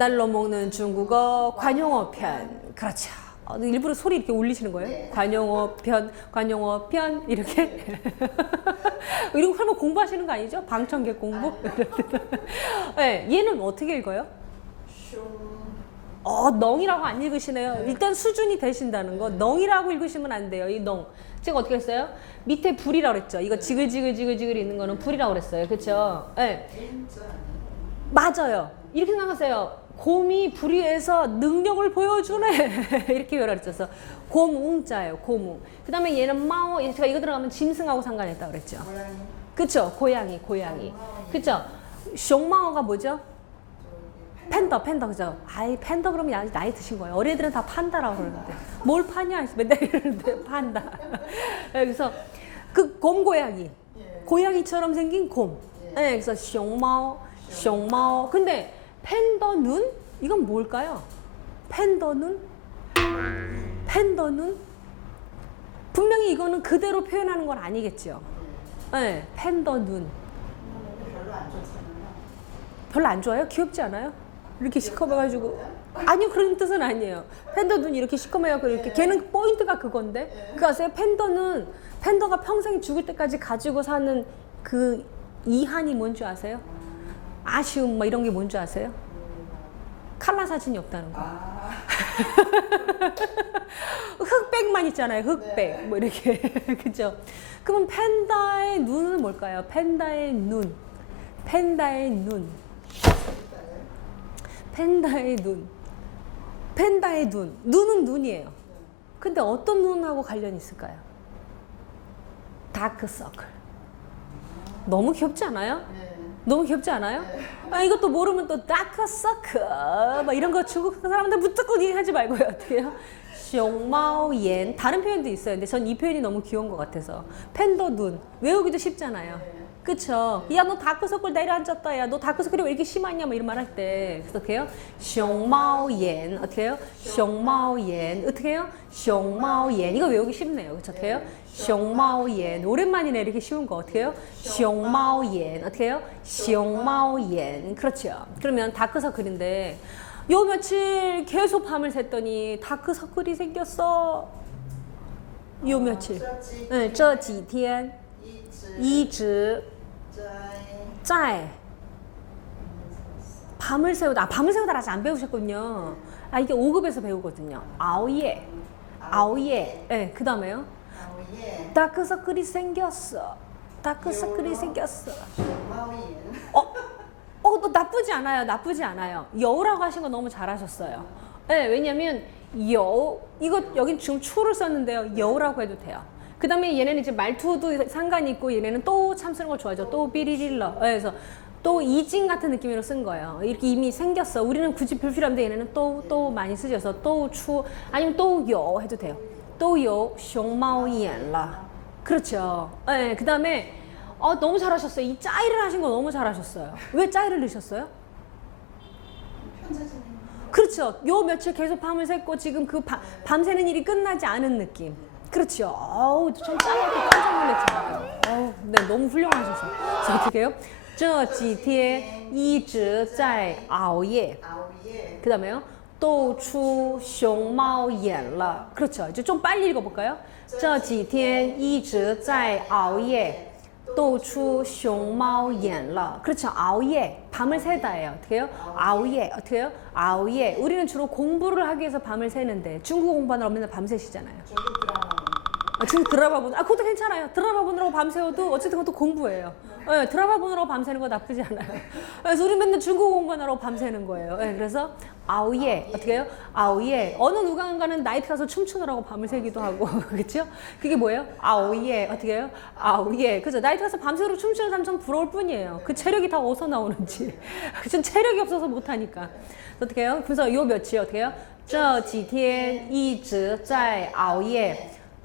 날로 먹는 중국어 관용어 편. 그렇죠. 어, 일부러 소리 이렇게 울리시는 거예요? 관용어 편, 관용어 편 이렇게. 이런 거 설마 공부하시는 거 아니죠? 방청객 공부? 네, 얘는 어떻게 읽어요? 어, 넝이라고 안 읽으시네요. 일단 수준이 되신다는 거. 넝이라고 읽으시면 안 돼요. 이 넝. 제가 어떻게 했어요? 밑에 불이라고 그랬죠. 이거 지글지글지글지글 있는 거는 불이라고 그랬어요. 그렇죠? 네. 맞아요. 이렇게 생각하세요. 곰이 불의에서 능력을 보여주네. 이렇게 열을 써서 곰웅자예요 곰웅. 그 다음에 얘는 마오 제가 이거 들어가면 짐승하고 상관했다 그랬죠. 그쵸? 고양이 고양이. 아, 그쵸? 숑마오가 뭐죠? 팬더 팬더 그죠? 아이 팬더 그러면 나이, 나이 드신 거예요. 어린 애들은 다 판다라고 그러는데. 뭘 파냐? 맨날 이러는데 판다. 예, 그래서 그 곰고양이. 예. 고양이처럼 생긴 곰. 네, 그래서 숑마오 숑마오. 근데 팬더는? 이건 뭘까요? 팬더는? 팬더는? 분명히 이거는 그대로 표현하는 건 아니겠죠. 네, 팬더는. 별로 안 좋잖아요. 별로 안 좋아요? 귀엽지 않아요? 이렇게 시커매가지고 아니요 그런 뜻은 아니에요. 팬더 눈이 이렇게 시커매갖고 이렇게 걔는 포인트가 그건데 그 아세요? 팬더는 팬더가 평생 죽을 때까지 가지고 사는 그 이한이 뭔지 아세요? 아쉬움 뭐 이런 게 뭔지 아세요? 칼라 사진이 없다는 거. 아, 흑백만 있잖아요. 흑백 뭐 이렇게 그죠? 그럼 팬다의 눈은 뭘까요? 팬다의 눈, 팬다의 눈. 팬다의 눈. 팬다의 눈. 눈은 눈이에요. 근데 어떤 눈하고 관련이 있을까요? 다크서클. 너무 귀엽지 않아요? 네. 너무 귀엽지 않아요? 아, 이것도 모르면 또 다크서클 막 이런 거 중국 사람들 무조건 얘기하지 말고요. 해요? 숑마오옌 다른 표현도 있어요. 근데 전 이 표현이 너무 귀여운 것 같아서 팬더 눈 외우기도 쉽잖아요. 그쵸? 야, 너 다크서클 내려앉았다. 야, 너 다크서클이 왜 이렇게 심하냐? 뭐 이런 말 할 때. 그래서 어떻게 해요? 숑마오옌. 어떻게 해요? 숑마오옌. 어떻게 해요? 숑마오옌. 이거 외우기 쉽네요. 그쵸? 어떻게 해요? 숑마오옌. 오랜만이네. 이렇게 쉬운 거. 어떻게 해요? 숑마오옌. 어떻게 해요? 숑마오옌. 그렇죠. 그러면 다크서클인데, 요 며칠 계속 밤을 샜더니 다크서클이 생겼어. 요 며칠. 这几嗯，这几天一直一直 짤. 밤을 새우다. 아, 밤을 새우다 아직 안 배우셨군요. 아, 이게 5급에서 배우거든요. 아오예. 아오예. 예, 네, 그 다음에요. 다크서클이 생겼어. 다크서클이 생겼어. 어? 어, 너 나쁘지 않아요. 나쁘지 않아요. 여우라고 하신 거 너무 잘하셨어요. 네, 왜냐면 여우, 이거 여긴 지금 초를 썼는데요. 여우라고 해도 돼요. 그 다음에 얘네는 이제 말투도 상관이 있고 얘네는 또 참 쓰는 걸 좋아하죠. 또 비리릴러. 어, 그래서 또 이징 같은 느낌으로 쓴 거예요. 이렇게 이미 생겼어. 우리는 굳이 불필요한데 얘네는 또, 또 많이 쓰셔서 또 추, 아니면 또요 해도 돼요. 또요, 숑마오이엔라. 그렇죠. 예, 네, 그 다음에, 어, 너무 잘하셨어요. 이 짜이를 하신 거 너무 잘하셨어요. 왜 짜이를 넣으셨어요? 그렇죠. 요 며칠 계속 밤을 샜고 지금 그 바, 밤새는 일이 끝나지 않은 느낌. 그렇죠. 어우, 전 짜이한테 깜짝 놀랐잖아요. 어우, 네, 너무 훌륭하셔서. 자, 어떻게 해요? 这几天一直在熬夜.熬夜， 그 다음에요. 都出熊猫眼了. 그렇죠. 이제 좀 빨리 읽어볼까요? 这几天一直在熬夜.都出熊猫眼了. 그렇죠. 熬夜. 밤을 새다예요. 어떻게 해요? 熬夜. 어떻게 해요? 熬夜. 우리는 주로 공부를 하기 위해서 밤을 새는데 중국어 공부하느라 맨날 밤새시잖아요. 중국 드라마. 아, 지금 드라마 보는, 아, 그것도 괜찮아요. 드라마 보느라고 밤새워도 어쨌든 그것도 공부예요. 예, 드라마 보느라고 밤새는 거 나쁘지 않아요. 그래서 우리 맨날 중국어 공부하느라고 밤새는 거예요. 예, 그래서 아우예, 어떻게 해요? 아우예. 어느 누군가는 나이트 가서 춤추느라고 밤을 새기도 하고, 그렇죠? 그게 뭐예요? 아우예, 어떻게 해요? 아우예. 그죠? 나이트 가서 밤새도록 춤추는 사람 참 부러울 뿐이에요. 그 체력이 다 어디서 나오는지. 전 체력이 없어서 못하니까. 어떻게 해요? 그래서 요 며칠 어떻게 해요? 这几天一直在熬夜。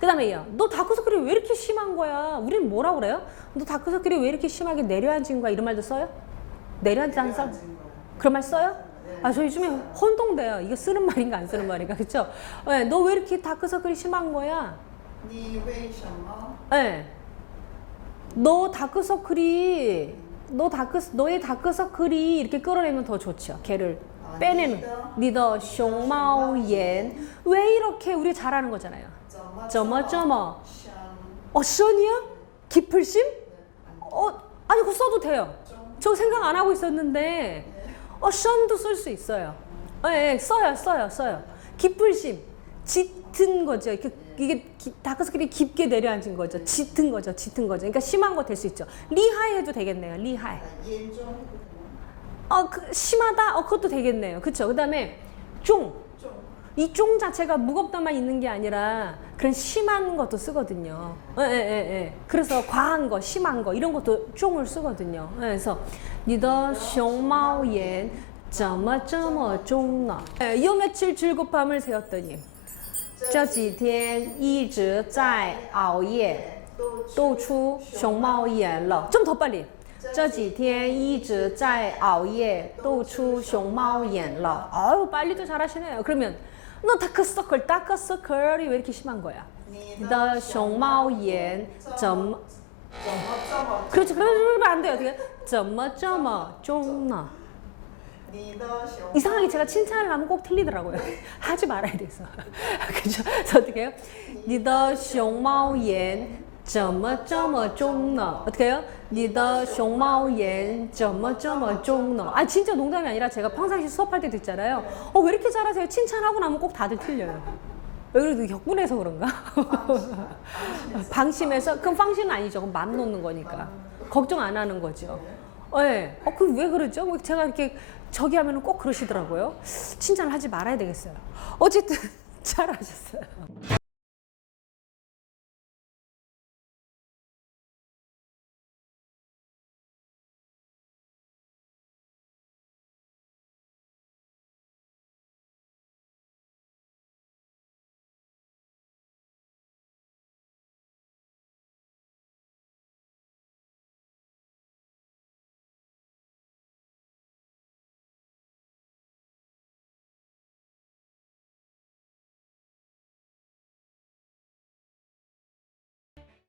그 다음에 얘야 너 다크서클이 왜 이렇게 심한 거야 우리는 뭐라 그래요? 너 다크서클이 왜 이렇게 심하게 내려앉은 거야 이런 말도 써요? 내려앉은 사람 그런 말 써요? 아, 저 요즘에 혼동돼요. 이게 쓰는 말인가 안 쓰는 말인가, 그쵸? 예, 네, 너왜 이렇게 다크서클이 심한 거야? 네. 너 다크서클이, 너 다크, 너의 다크서클이 이렇게 끌어내면 더 좋죠. 걔를 빼내는. 니더 숑마오옌. 왜 이렇게 우리 잘하는 거잖아요. 어쩌머쩌머. 어, 션이야? 기플심? 어, 아니, 그거 써도 돼요. 저 생각 안 하고 있었는데, 어, 션도 쓸 수 있어요. 어, 예, 예, 써요, 써요, 써요. 기플심. 짙은 거죠. 이렇게, 이게 다크스킬이 깊게 내려앉은 거죠. 짙은 거죠. 짙은 거죠. 그러니까 심한 거 될 수 있죠. 리하이 해도 되겠네요. 리하이. 아, 어, 그, 심하다? 어, 그것도 되겠네요. 그쵸. 그 다음에 종. 重 이 쫑 자체가 무겁다만 있는 게 아니라 그런 심한 것도 쓰거든요. 예, 예, 예, 예. 그래서 과한 거, 심한 거 이런 것도 쫑을 쓰거든요. 예, 그래서 你的熊猫眼怎么这么重呢? 예, 요 며칠 즐겁함을 세웠더니 这几天一直在熬夜都都出熊猫眼了. 좀 더 빨리. 这几天一直在熬夜都出熊猫眼了. 아유 빨리도 잘하시네요. 그러면 너 다크서클, 다크서클이 왜 이렇게 심한 거야? 你你的熊猫眼怎么怎么这么 그렇지 그러면 안 돼요. 어떻게 怎么这么重呢?你的熊 이상하게 제가 칭찬을 하면 꼭 틀리더라고요. 하지 말아야 돼서. 그죠? 그래서 어떻게 해요? 你的熊猫眼 怎么这么重呢? 어떻게 해요? 你的熊猫眼怎么这么重呢? 아 진짜 농담이 아니라 제가 평상시 수업할 때도 있잖아요. 어 왜 이렇게 잘하세요? 칭찬하고 나면 꼭 다들 틀려요. 왜 그래도 격분해서 그런가? 방심해서 그럼 방심은 아니죠. 그럼 맘 놓는 거니까. 걱정 안 하는 거죠. 예. 네. 어, 그 왜 그러죠? 왜 제가 이렇게 저기 하면은 꼭 그러시더라고요. 칭찬을 하지 말아야 되겠어요. 어쨌든 잘하셨어요.